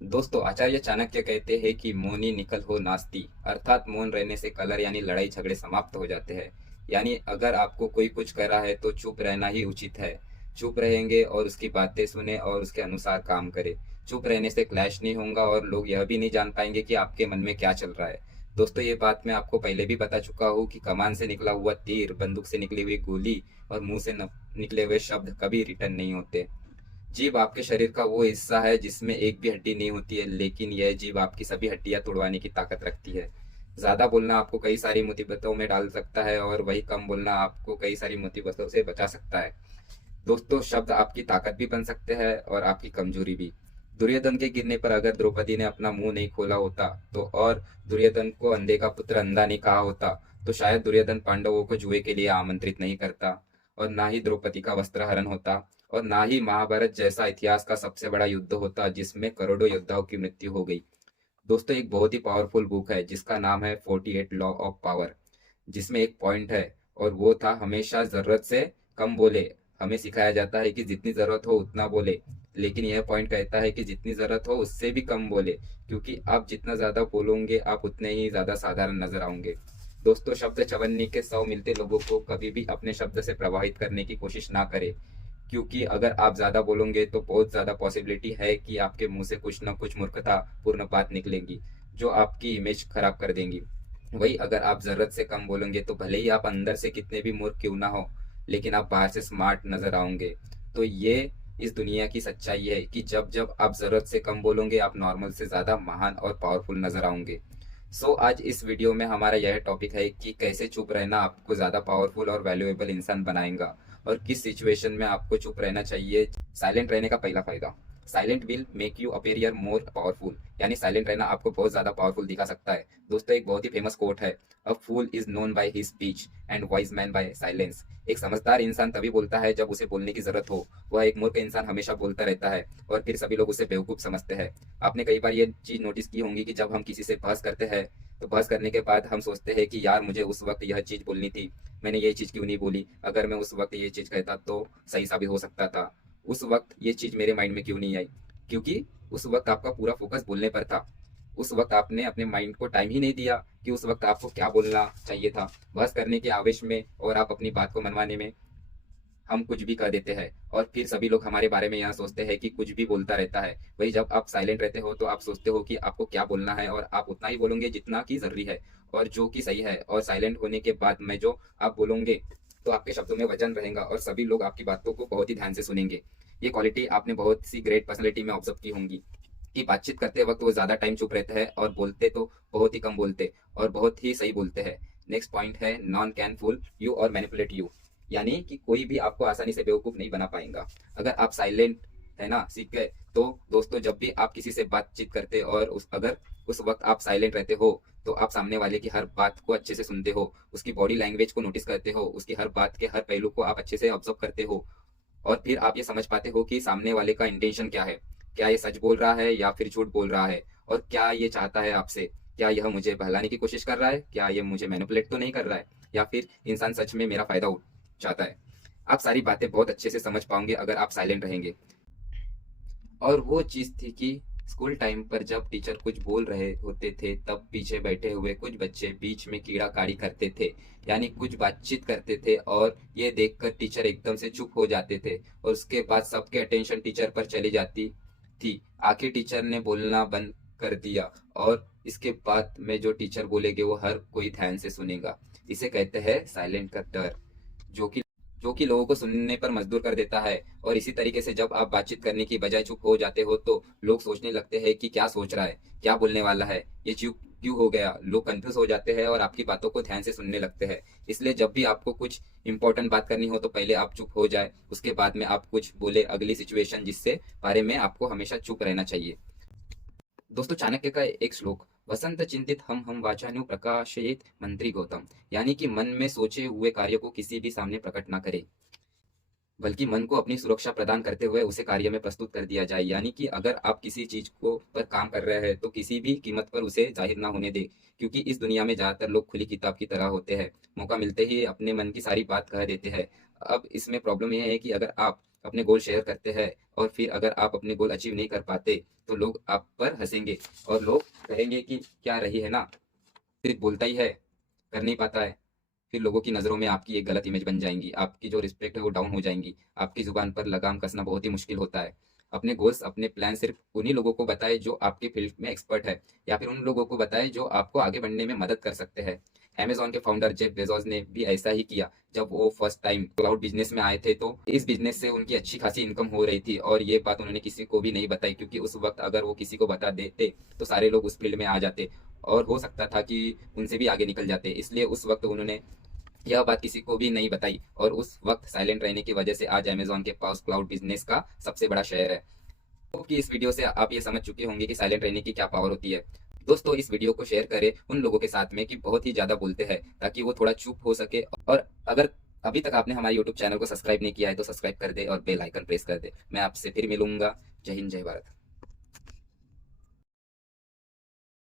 दोस्तों, आचार्य चाणक्य कहते हैं कि मौनी निकल हो नास्ति, अर्थात मौन रहने से कलह यानी लड़ाई झगड़े समाप्त हो जाते हैं। यानी अगर आपको कोई कुछ कर रहा है तो चुप रहना ही उचित है। चुप रहेंगे और उसकी बातें सुने और उसके अनुसार काम करें। चुप रहने से क्लैश नहीं होगा और लोग यह भी नहीं जान पाएंगे कि आपके मन में क्या चल रहा है। दोस्तों, ये बात मैं आपको पहले भी बता चुका हूँ कि कमान से निकला हुआ तीर, बंदूक से निकली हुई गोली और मुंह से निकले हुए शब्द कभी रिटर्न नहीं होते। जीभ आपके शरीर का वो हिस्सा है जिसमें एक भी हड्डी नहीं होती है, लेकिन यह जीभ आपकी सभी हड्डियां तोड़वाने की ताकत रखती है। ज्यादा बोलना आपको कई सारी मुसीबतों में डाल सकता है और वही कम बोलना आपको कई सारी मुसीबतों से बचा सकता है। दोस्तों, शब्द आपकी ताकत भी बन सकते हैं और आपकी कमजोरी भी। दुर्योधन के गिरने पर अगर द्रौपदी ने अपना मुंह नहीं खोला होता तो, और दुर्योधन को अंधे का पुत्र अंधा नहीं कहा होता, तो शायद दुर्योधन पांडवों को जुए के लिए आमंत्रित नहीं करता, और ना ही द्रौपदी का वस्त्रहरण होता, और ना ही महाभारत जैसा इतिहास का सबसे बड़ा युद्ध होता जिसमें करोड़ों योद्धाओं की मृत्यु हो गई। दोस्तों, एक बहुत ही पावरफुल बुक है जिसका नाम है 48 लॉ ऑफ पावर, जिसमें एक पॉइंट है और वो था हमेशा जरूरत से कम बोले। हमें सिखाया जाता है कि जितनी जरूरत हो उतना बोले, लेकिन यह पॉइंट कहता है कि जितनी जरूरत हो उससे भी कम बोले, क्योंकि आप जितना ज्यादा बोलोगे आप उतने ही ज्यादा साधारण नजर आओगे। दोस्तों, शब्द चवन्नी के 100 मिलते लोगों को कभी भी अपने शब्द से प्रभावित करने की कोशिश ना करें, क्योंकि अगर आप ज्यादा बोलोगे तो बहुत ज्यादा पॉसिबिलिटी है कि आपके मुंह से कुछ ना कुछ मूर्खता पूर्ण बात निकलेगी जो आपकी इमेज खराब कर देंगी। वही अगर आप जरूरत से कम बोलेंगे तो भले ही आप अंदर से कितने भी मूर्ख क्यों ना हो, लेकिन आप बाहर से स्मार्ट नजर आओगे। तो ये इस दुनिया की सच्चाई है कि जब जब आप जरूरत से कम बोलोगे आप नॉर्मल से ज्यादा महान और पावरफुल नजर आओगे। आज इस वीडियो में हमारा यह टॉपिक है कि कैसे चुप रहना आपको ज्यादा पावरफुल और वैल्यूएबल इंसान बनाएगा, और किस सिचुएशन में आपको चुप रहना चाहिए। साइलेंट रहने का पहला फायदा, silent will make you appear more powerful, यानी साइलेंट रहना आपको बहुत ज्यादा पावरफुल दिखा सकता है। दोस्तों, एक बहुत ही फेमस कोट है, a fool is known by his speech and wise man by silence. एक समझदार इंसान तभी बोलता है जब उसे बोलने की जरूरत हो। वह एक मूर्ख इंसान हमेशा बोलता रहता है और फिर सभी लोग उसे बेवकूफ समझते हैं। आपने कई बार ये चीज नोटिस की होंगी कि जब हम किसी से बहस करते हैं तो बहस करने के बाद हम सोचते हैं कि यार मुझे उस वक्त यह चीज बोलनी थी, मैंने ये चीज क्यों नहीं बोली, अगर मैं उस वक्त ये चीज कहता तो सही साबित हो सकता था, उस वक्त ये चीज मेरे माइंड में क्यों नहीं आई। क्योंकि उस वक्त आपका पूरा फोकस बोलने पर था। उस वक्त आपने अपने माइंड को टाइम ही नहीं दिया कि उस वक्त आपको क्या बोलना चाहिए था। बहस करने के आवेश में और आप अपनी बात को मनवाने में हम कुछ भी कह देते हैं, और फिर सभी लोग हमारे बारे में यह सोचते हैं कि कुछ भी बोलता रहता है। वही जब आप साइलेंट रहते हो तो आप सोचते हो कि आपको क्या बोलना है और आप उतना ही बोलोगे जितना कि जरूरी है और जो कि सही है। और साइलेंट होने के बाद में जो आप बोलोगे तो आपके शब्दों में वजन रहेगा और सभी लोग आपकी बातों को बहुत ही ध्यान से सुनेंगे। ये क्वालिटी आपने बहुत सी ग्रेट पर्सनैलिटी में ऑब्जर्व की होंगी कि बातचीत करते वक्त वो ज्यादा टाइम चुप रहते हैं और बोलते तो बहुत ही कम बोलते और बहुत ही सही बोलते हैं। नेक्स्ट पॉइंट है, नॉन कैन फूल यू और मैनिपुलेट यू, यानी कि कोई भी आपको आसानी से बेवकूफ नहीं बना पाएगा अगर आप साइलेंट है ना सीख गए। तो दोस्तों, जब भी आप किसी से बातचीत करते और अगर उस वक्त आप साइलेंट रहते हो तो आप सामने वाले की हर बात को अच्छे से सुनते हो, उसकी बॉडी लैंग्वेज को नोटिस करते हो, उसकी हर बात के हर पहलू को आप अच्छे से ऑब्जर्व करते हो, और फिर आप ये समझ पाते हो कि सामने वाले का इंटेंशन क्या है। क्या ये सच बोल रहा है या फिर झूठ बोल रहा है, और क्या ये चाहता है आपसे। क्या यह मुझे बहलाने की कोशिश कर रहा है, क्या ये मुझे मैनिपुलेट तो नहीं कर रहा है, या फिर इंसान सच में मेरा फायदा चाहता है। आप सारी बातें बहुत अच्छे से समझ पाओगे अगर आप साइलेंट रहेंगे। और वो चीज थी कि स्कूल टाइम पर जब टीचर कुछ बोल रहे होते थे तब पीछे बैठे हुए कुछ बच्चे बीच में कीड़ा काड़ी करते थे, यानी कुछ बातचीत करते थे, और ये देखकर टीचर एकदम से चुप हो जाते थे और उसके बाद सबके अटेंशन टीचर पर चली जाती थी। आखिर टीचर ने बोलना बंद कर दिया और इसके बाद में जो टीचर बोलेगे वो हर कोई ध्यान से सुनेगा। इसे कहते हैं साइलेंट का डर, जो कि लोगों को सुनने पर मजबूर कर देता है। और इसी तरीके से जब आप बातचीत करने की बजाय चुप हो जाते हो तो लोग सोचने लगते हैं कि क्या सोच रहा है, क्या बोलने वाला है, ये चुप क्यों हो गया। लोग कंफ्यूज हो जाते हैं और आपकी बातों को ध्यान से सुनने लगते हैं। इसलिए जब भी आपको कुछ इंपॉर्टेंट बात करनी हो तो पहले आप चुप हो जाए, उसके बाद में आप कुछ बोले अगली सिचुएशन जिससे बारे में आपको हमेशा चुप रहना चाहिए। दोस्तों, चाणक्य का एक श्लोक, वसंत चिंतित हम वाचानु प्रकाशयेत मंत्री गौतम, यानी कि मन में सोचे हुए कार्य को किसी भी सामने प्रकट ना करे, बल्कि मन को अपनी सुरक्षा प्रदान करते हुए उसे कार्य में प्रस्तुत कर दिया जाए। यानी कि अगर आप किसी चीज को पर काम कर रहे हैं तो किसी भी कीमत पर उसे जाहिर ना होने दे, क्योंकि इस दुनिया में ज्यादातर लोग खुली किताब की तरह होते हैं, मौका मिलते ही अपने मन की सारी बात कह देते हैं। अब इसमें प्रॉब्लम यह है कि अगर आप अपने गोल शेयर करते हैं और फिर अगर आप अपने गोल अचीव नहीं कर पाते तो लोग आप पर हंसेंगे और लोग कहेंगे कि क्या रही है ना, सिर्फ बोलता ही है, कर नहीं पाता है। फिर लोगों की नज़रों में आपकी एक गलत इमेज बन जाएंगी, आपकी जो रिस्पेक्ट है वो डाउन हो जाएंगी, आपकी ज़ुबान पर लगाम कसना बहुत ही मुश्किल होता है। अपने गोल्स, अपने प्लान सिर्फ उन्हीं लोगों को बताएं जो आपके फील्ड में एक्सपर्ट है, या फिर उन लोगों को बताएं जो आपको आगे बढ़ने में मदद कर सकते हैं। अमेज़न के फाउंडर जेफ बेजोस ने भी ऐसा ही किया। जब वो फर्स्ट टाइम क्लाउड बिजनेस में आए थे तो इस बिजनेस से उनकी अच्छी खासी इनकम हो रही थी और ये बात उन्होंने किसी को भी नहीं बताई, क्योंकि उस वक्त अगर वो किसी को बता देते तो सारे लोग उस फील्ड में आ जाते और हो सकता था कि उनसे भी आगे निकल जाते। इसलिए उस वक्त उन्होंने यह बात किसी को भी नहीं बताई और उस वक्त साइलेंट रहने की वजह से आज अमेज़न के पास क्लाउड बिजनेस का सबसे बड़ा शेयर है। होप कि इस वीडियो से आप ये समझ चुके होंगे कि साइलेंट रहने की क्या पावर होती है। दोस्तों, इस वीडियो को शेयर करें उन लोगों के साथ में कि बहुत ही ज़्यादा बोलते हैं, ताकि वो थोड़ा चुप हो सके। और अगर अभी तक आपने हमारे यूट्यूब चैनल को सब्सक्राइब नहीं किया है तो सब्सक्राइब कर दे और बेल आइकन प्रेस कर दे। मैं आपसे फिर मिलूंगा। जय हिंद, जय भारत।